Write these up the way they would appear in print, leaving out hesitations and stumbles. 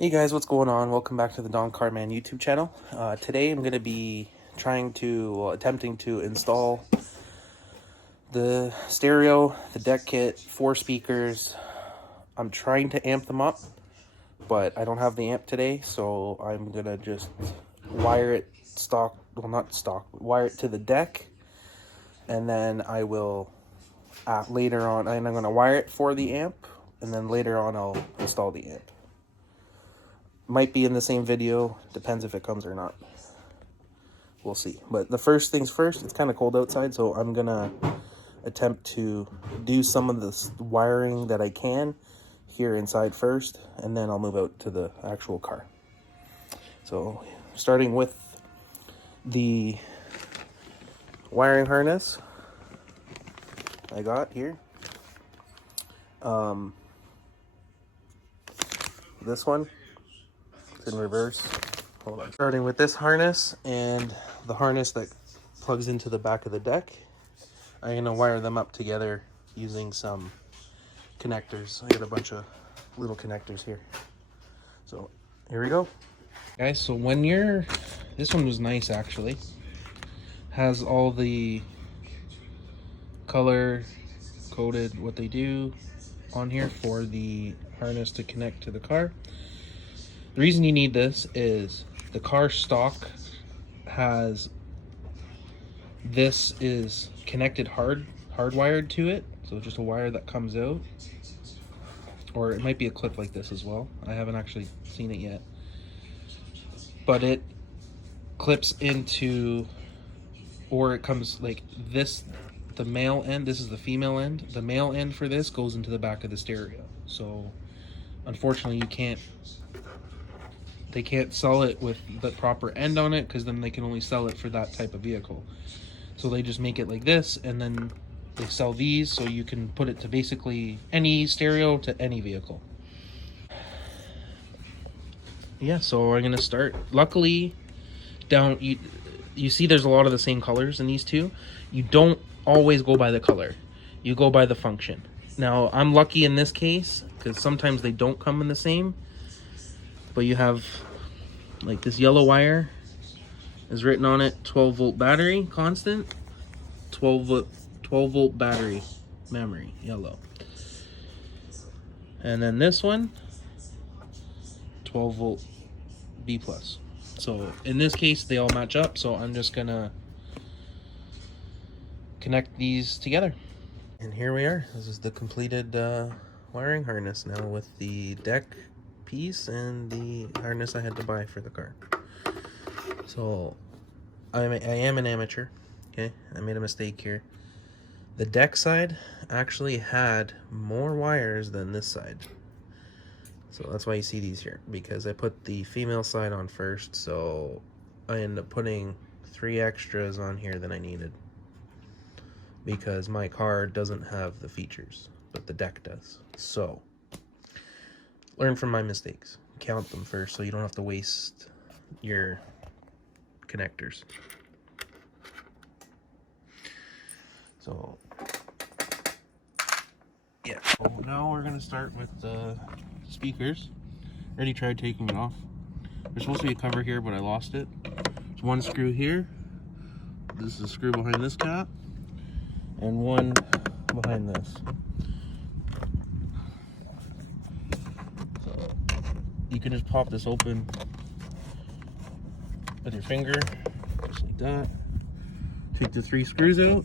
Hey guys, what's going on? Welcome back to the Domcarman YouTube channel. Today I'm going to be attempting to install the stereo, the deck kit, 4 speakers. I'm trying to amp them up, but I don't have the amp today, so I'm going to just wire it wire it to the deck, and then I will, later on, I'm going to wire it for the amp, and then later on I'll install the amp. Might be in the same video, depends if it comes or not. We'll see. But the first things first, it's kind of cold outside, so I'm gonna attempt to do some of the wiring that I can here inside first, and then I'll move out to the actual car. So starting with the wiring harness I got here. This one in reverse. Hold on. Starting with this harness and the harness that plugs into the back of the deck. I'm gonna wire them up together using some connectors. I got a bunch of little connectors here. So here we go. Guys, so this one was nice actually. Has all the color coded what they do on here for the harness to connect to the car. The reason you need this is the car stock this is connected hardwired to it, so just a wire that comes out, or it might be a clip like this as well. I haven't actually seen it yet, but it clips into, or it comes like this, the male end, this is the female end, the male end for this goes into the back of the stereo. So unfortunately they can't sell it with the proper end on it, because then they can only sell it for that type of vehicle. So they just make it like this, and then they sell these so you can put it to basically any stereo to any vehicle. Yeah, so I'm gonna start. Luckily, you see there's a lot of the same colors in these two. You don't always go by the color, you go by the function. Now I'm lucky in this case because sometimes they don't come in the same. But you have like this yellow wire is written on it, 12-volt battery constant, 12 volt battery memory, yellow. And then this one, 12 volt B plus. So in this case they all match up, so I'm just gonna connect these together. And here we are. This is the completed wiring harness now, with the deck piece and the harness I had to buy for the car. So I am an amateur. Okay, I made a mistake here. The deck side actually had more wires than this side, so that's why you see these here, because I put the female side on first, so I ended up putting 3 extras on here than I needed, because my car doesn't have the features but the deck does. So learn from my mistakes. Count them first so you don't have to waste your connectors. So yeah, so now we're gonna start with the speakers. Already tried taking it off. There's supposed to be a cover here, but I lost it. There's one screw here. This is a screw behind this cap, and one behind this. You can just pop this open with your finger, just like that. Take the 3 screws out.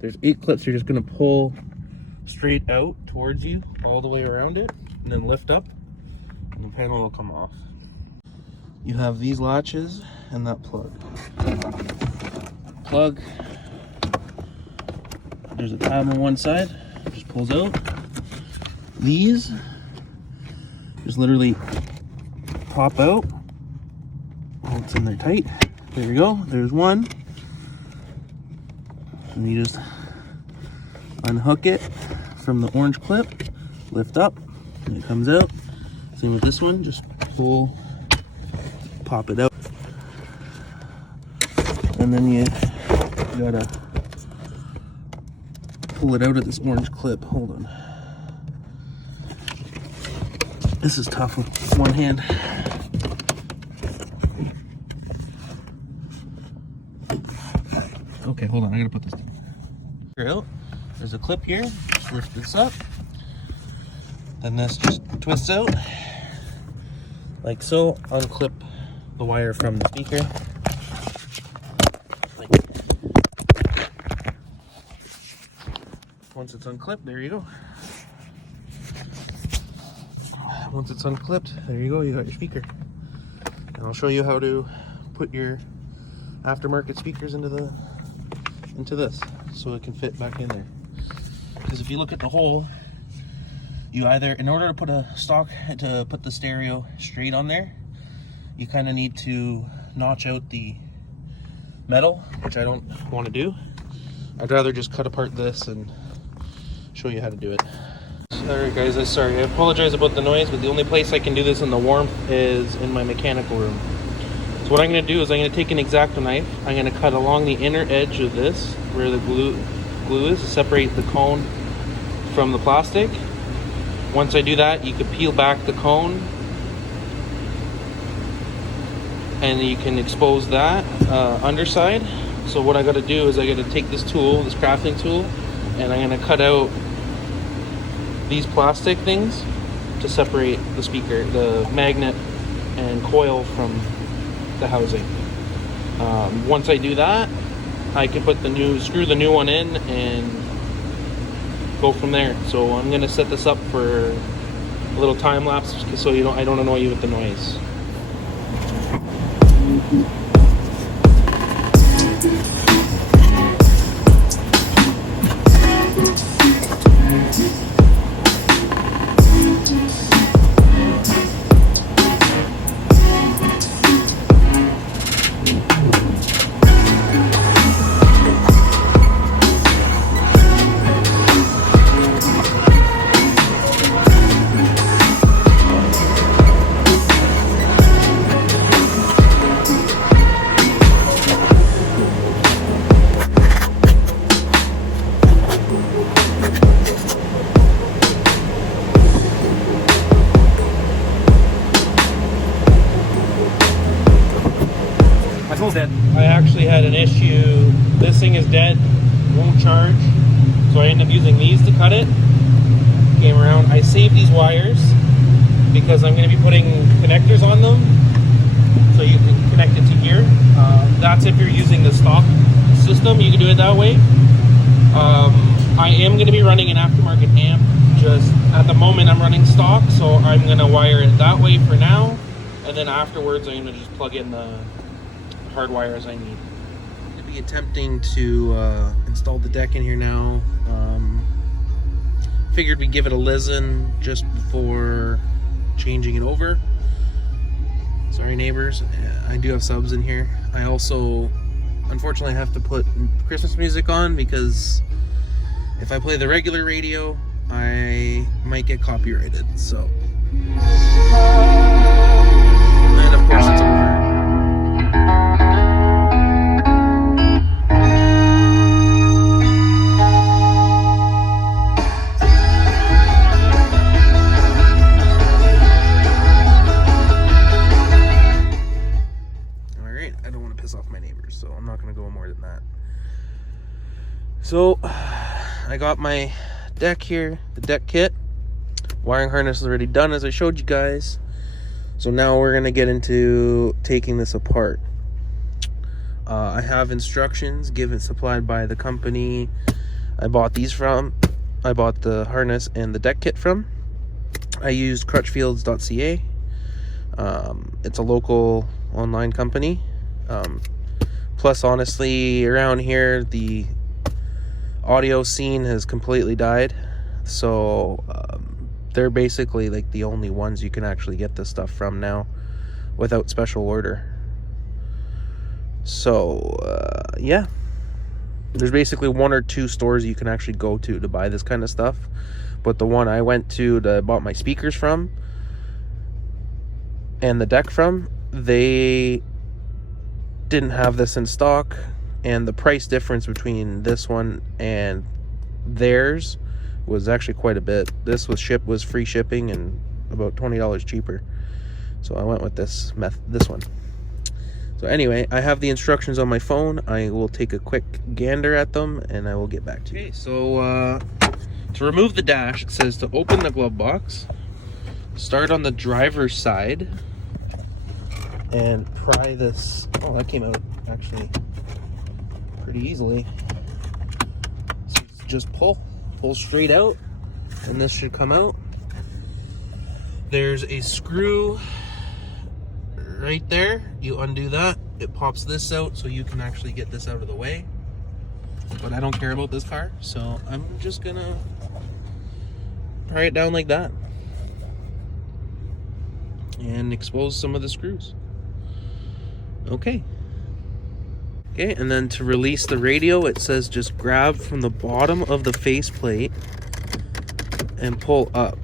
There's 8 clips you're just gonna pull straight out towards you, all the way around it, and then lift up, and the panel will come off. You have these latches and that plug. There's a tab on one side, just pulls out. These just literally pop out. Oh, it's in there tight. There we go. There's one. And you just unhook it from the orange clip, lift up, and it comes out. Same with this one. Just pop it out, and then you gotta pull it out of this orange clip. Hold on. This is tough with one hand. Okay, hold on, I gotta put this down. There's a clip here, just lift this up. Then this just twists out, like so. Unclip the wire from the speaker. Once it's unclipped, there you go. Once it's unclipped, there you go, you got your speaker. And I'll show you how to put your aftermarket speakers into this so it can fit back in there. Because if you look at the hole, you either, in order to put the stereo straight on there, you kind of need to notch out the metal, which I don't want to do. I'd rather just cut apart this and show you how to do it. Alright guys, I apologize about the noise, but the only place I can do this in the warmth is in my mechanical room. So what I'm going to do is I'm going to take an X-Acto knife. I'm going to cut along the inner edge of this, where the glue is, to separate the cone from the plastic. Once I do that, you can peel back the cone and you can expose that underside. So what I got to do is I got to take this tool, this crafting tool, and I'm going to cut out these plastic things to separate the speaker, the magnet and coil from the housing. Once I do that, I can put screw the new one in and go from there. So I'm gonna set this up for a little time lapse so I don't annoy you with the noise. Dead. I actually had an issue. This thing is dead, won't charge, so I ended up using these to cut it. Came around. I saved these wires because I'm going to be putting connectors on them so you can connect it to here. That's if you're using the stock system, you can do it that way. I am going to be running an aftermarket amp. Just at the moment I'm running stock, so I'm going to wire it that way for now, and then afterwards I'm going to just plug in the hard wires I need. I'm going to be attempting to install the deck in here now. Figured we'd give it a listen just before changing it over. Sorry neighbors, I do have subs in here. I also unfortunately have to put Christmas music on because if I play the regular radio I might get copyrighted, so. And of course it's over. So I'm not going to go more than that. So I got my deck here, the deck kit. Wiring harness is already done as I showed you guys. So now we're going to get into taking this apart. I have instructions supplied by the company I bought these from. I bought the harness and the deck kit from. I used crutchfields.ca. It's a local online company. Plus, honestly, around here, the audio scene has completely died. So, they're basically like the only ones you can actually get this stuff from now without special order. So, yeah. There's basically one or two stores you can actually go to buy this kind of stuff. But the one I went to bought my speakers from and the deck from, they didn't have this in stock, and the price difference between this one and theirs was actually quite a bit. This was free shipping, and about $20 cheaper. So I went with this one. So anyway, I have the instructions on my phone. I will take a quick gander at them and I will get back to you. Okay, so to remove the dash, it says to open the glove box, start on the driver's side, and pry this. Oh, that came out actually pretty easily. So just pull straight out, and this should come out. There's a screw right there. You undo that, it pops this out, so you can actually get this out of the way. But I don't care about this car, so I'm just gonna pry it down like that and expose some of the screws. Okay, and then to release the radio, it says just grab from the bottom of the faceplate and pull up.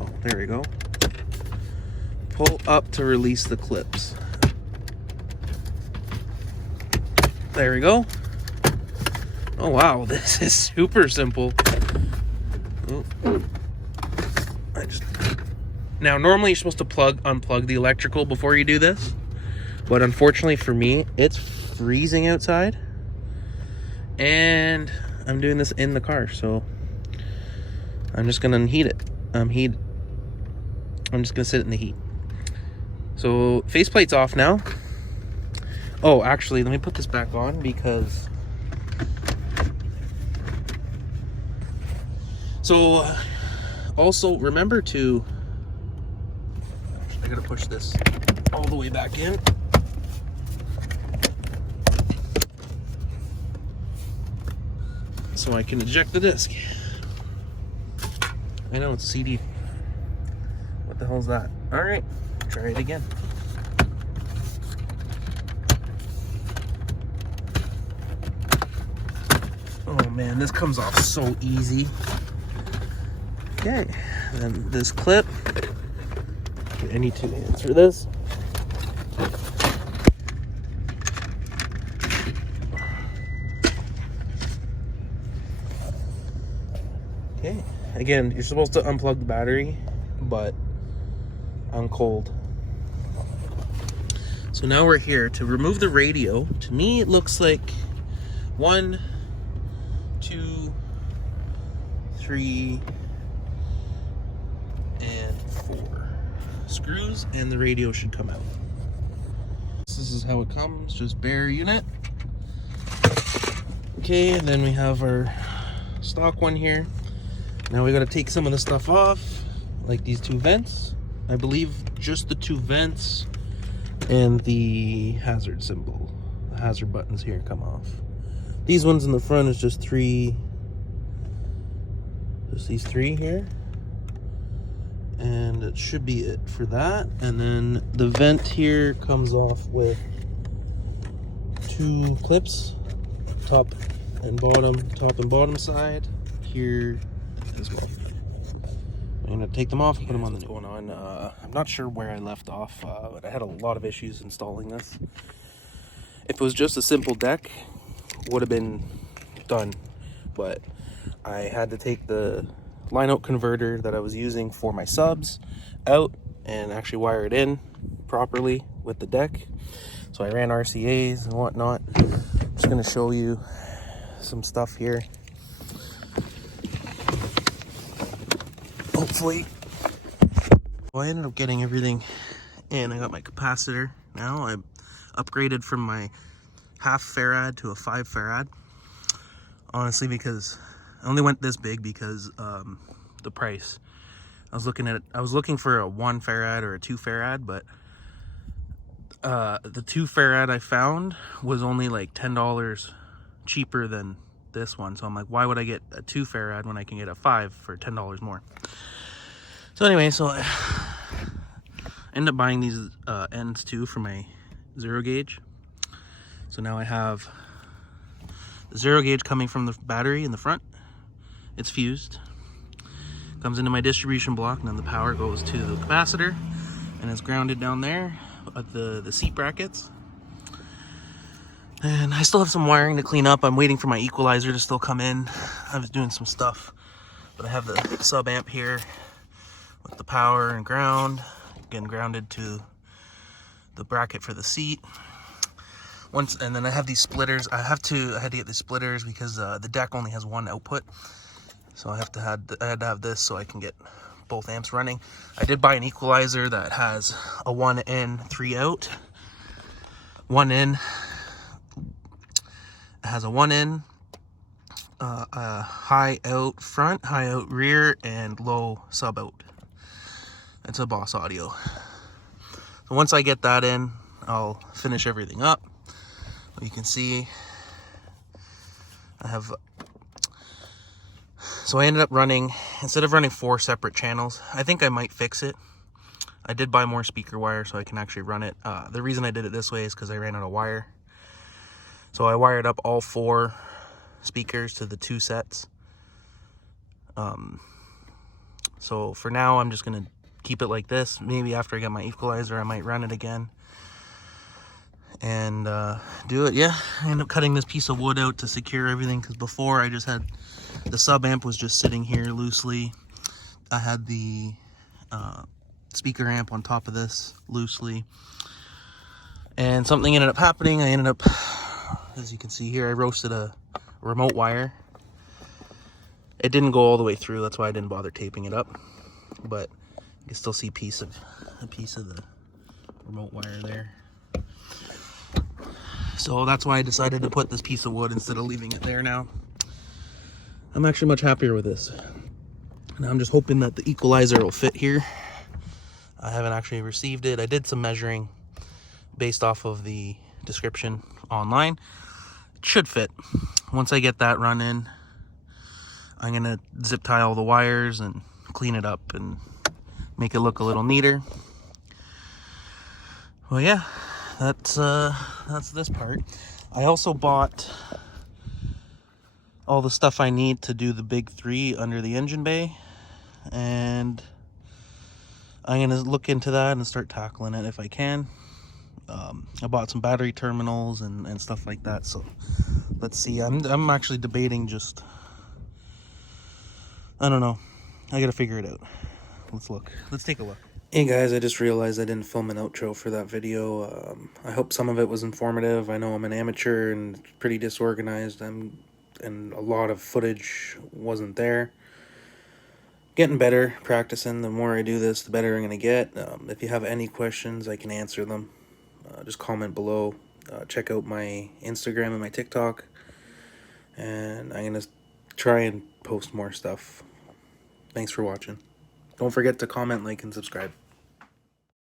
Oh, there we go. Pull up to release the clips. There we go. Oh wow, this is super simple. Oh. Now normally you're supposed to unplug the electrical before you do this, but unfortunately for me, it's freezing outside and I'm doing this in the car, so I'm just gonna unheat it. I'm just gonna sit it in the heat. So faceplate's off now. Oh, actually, let me put this back on because also remember to, I gotta push this all the way back in. So I can eject the disc. I know it's CD. What the hell's that? All right, try it again. Oh man, this comes off so easy. Okay, then this clip. I need 2 hands for this. Okay, again, you're supposed to unplug the battery, but I'm cold. So now we're here to remove the radio. To me, it looks like 1, 2, 3, and 4 screws, and the radio should come out. This is how it comes, just bare unit. Okay, and then we have our stock one here. Now we gotta take some of the stuff off, like these 2 vents. I believe just the 2 vents and the hazard symbol. The hazard buttons here come off. These ones in the front is just 3, just these 3 here. And it should be it for that. And then the vent here comes off with 2 clips, top and bottom side here as well. I'm gonna take them off and put them on the new one. I'm not sure where I left off, but I had a lot of issues installing this. If it was just a simple deck, would have been done, but I had to take the line out converter that I was using for my subs out and actually wire it in properly with the deck. So I ran RCAs and whatnot. Just gonna show you some stuff here. Hopefully. Well, I ended up getting everything in. I got my capacitor now. I upgraded from my 1/2 farad to a 5 farad. Honestly, because I only went this big because the price. I was looking for a 1 farad or a 2 farad, but the 2 farad I found was only like $10 cheaper than this one. So I'm like, why would I get a 2 farad when I can get a 5 for $10 more? So anyway, so I ended up buying these ends too for my 0 gauge. So now I have the 0 gauge coming from the battery in the front. It's fused. Comes into my distribution block, and then the power goes to the capacitor, and it's grounded down there at the seat brackets. And I still have some wiring to clean up. I'm waiting for my equalizer to still come in. I was doing some stuff But I have the sub amp here with the power and ground, getting grounded to the bracket for the seat. And then I have these splitters. I had to get these splitters because the deck only has one output, so I had to have this so I can get both amps running. I did buy an equalizer that has a 1 in 3 out. 1 in, it has a 1 in, a high out front, high out rear, and low sub out. It's a Boss Audio. So once I get that in, I'll finish everything up. You can see I have, so I ended up running, instead of running 4 separate channels, I think I might fix it. I did buy more speaker wire so I can actually run it. The reason I did it this way is because I ran out of wire. So I wired up all 4 speakers to the 2 sets. So for now, I'm just going to keep it like this. Maybe after I get my equalizer, I might run it again and do it. Yeah, I ended up cutting this piece of wood out to secure everything, because before I just had the sub amp was just sitting here loosely. I had the speaker amp on top of this loosely, and something ended up happening. I ended up, as you can see here, I roasted a remote wire. It didn't go all the way through, that's why I didn't bother taping it up, but you can still see a piece of the remote wire there. So that's why I decided to put this piece of wood instead of leaving it there now. I'm actually much happier with this. Now I'm just hoping that the equalizer will fit here. I haven't actually received it. I did some measuring based off of the description online. It should fit. Once I get that run in, I'm gonna zip tie all the wires and clean it up and make it look a little neater. Well, yeah, that's this part. I also bought all the stuff I need to do the big 3 under the engine bay, and I'm gonna look into that and start tackling it if I can. I bought some battery terminals and stuff like that, so let's see. I'm actually debating just, I don't know, I gotta figure it out. Let's take a look. Hey guys, I just realized I didn't film an outro for that video. I hope some of it was informative. I know I'm an amateur and pretty disorganized, and a lot of footage wasn't there. Getting better, practicing. The more I do this, the better I'm going to get. If you have any questions, I can answer them. Just comment below. Check out my Instagram and my TikTok. And I'm going to try and post more stuff. Thanks for watching. Don't forget to comment, like, and subscribe.